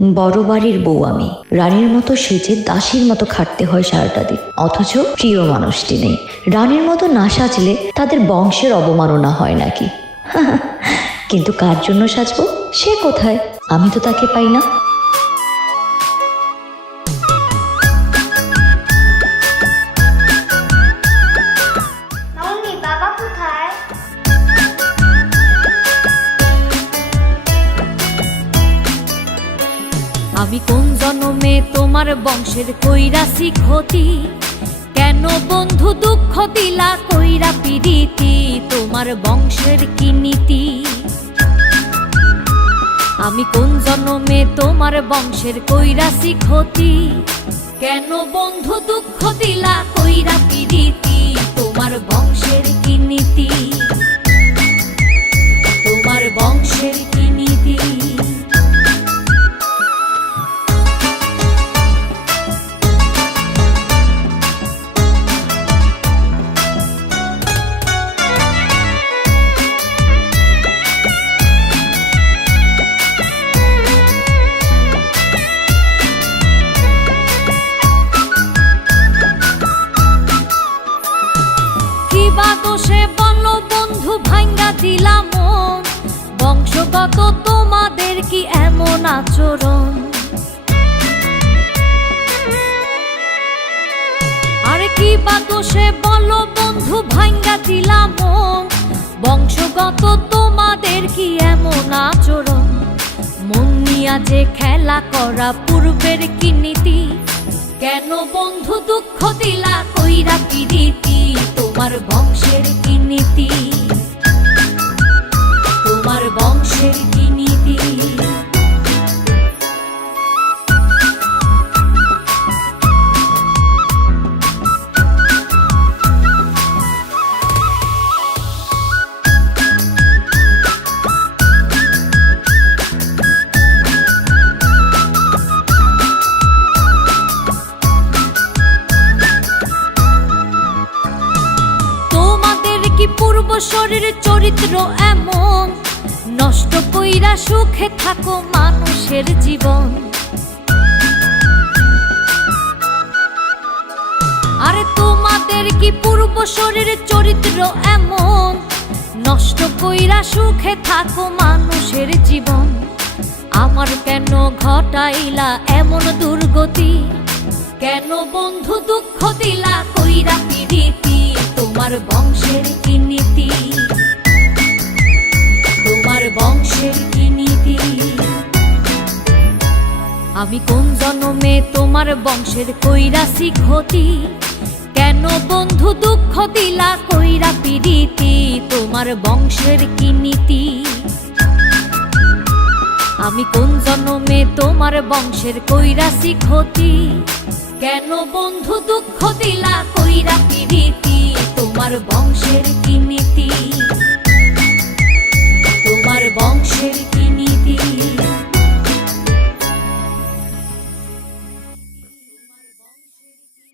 বড় বাড়ির বউ আমি, রানীর মতো সেজে দাসীর মতো খাটতে হয় সারাটা দিন, অথচ প্রিয় মানুষটি নেই। রানীর মতো না সাজলে তাদের বংশের অবমাননা হয় নাকি? কিন্তু কার জন্য সাজবো? সে কোথায়? আমি তো তাকে পাই না। আমি কোন জন্মে তোমার বংশের কইরাছি ক্ষতি, কেন বন্ধু দুঃখ দিলা কইরা পিরিতি, তোমার বংশের কি নীতি? আমি কোন জন্মে তোমার বংশের কইরাছি ক্ষতি, কেন বন্ধু দুঃখ দিলা কইরা পিরিতি, তোমার বংশের কি নীতি? তোমার বংশের কি নীতি? দোষে বলো বন্ধু ভাঙ্গা দিলাম মন, বংশগত তোমাদের কি এমন আচরণ? আরে কি বা দোষে বলো বন্ধু ভাঙ্গা দিলাম মন, বংশগত তোমাদের কি এমন আচরণ? মন নিয়া যে খেলা করা পূর্বের কি নীতি, কেন বন্ধু দুঃখ দিলা কইরা পিরিতি, তোমার বংশের কি নীতি? তোমার বংশের কি নীতি? পূর্বশরীর চরিত্র এমন, নষ্ট কইরা সুখে থাকো মানুষের জীবন। আরে তোমাদের কি পূর্বশরীর চরিত্র এমন, নষ্ট কইরা সুখে থাকো মানুষের জীবন। আমার কেন ঘটাইলা এমন দুর্গতি, কেন বন্ধু দুঃখ দিলা কইরা পিরিতি, তোমার বংশের কি নীতি? তোমার বংশের কি নীতি? আমি কোন জন্মে তোমার বংশের কইরাছি ক্ষতি, কেন বন্ধু দুঃখ দিলা কইরা পিরিতি, তোমার বংশের কি নীতি? আমি কোন জন্মে তোমার বংশের কইরাছি ক্ষতি, কেন বন্ধু দুঃখ দিলা কইরা পিরিতি, তোমার বংশের কি নীতি? তোমার বংশের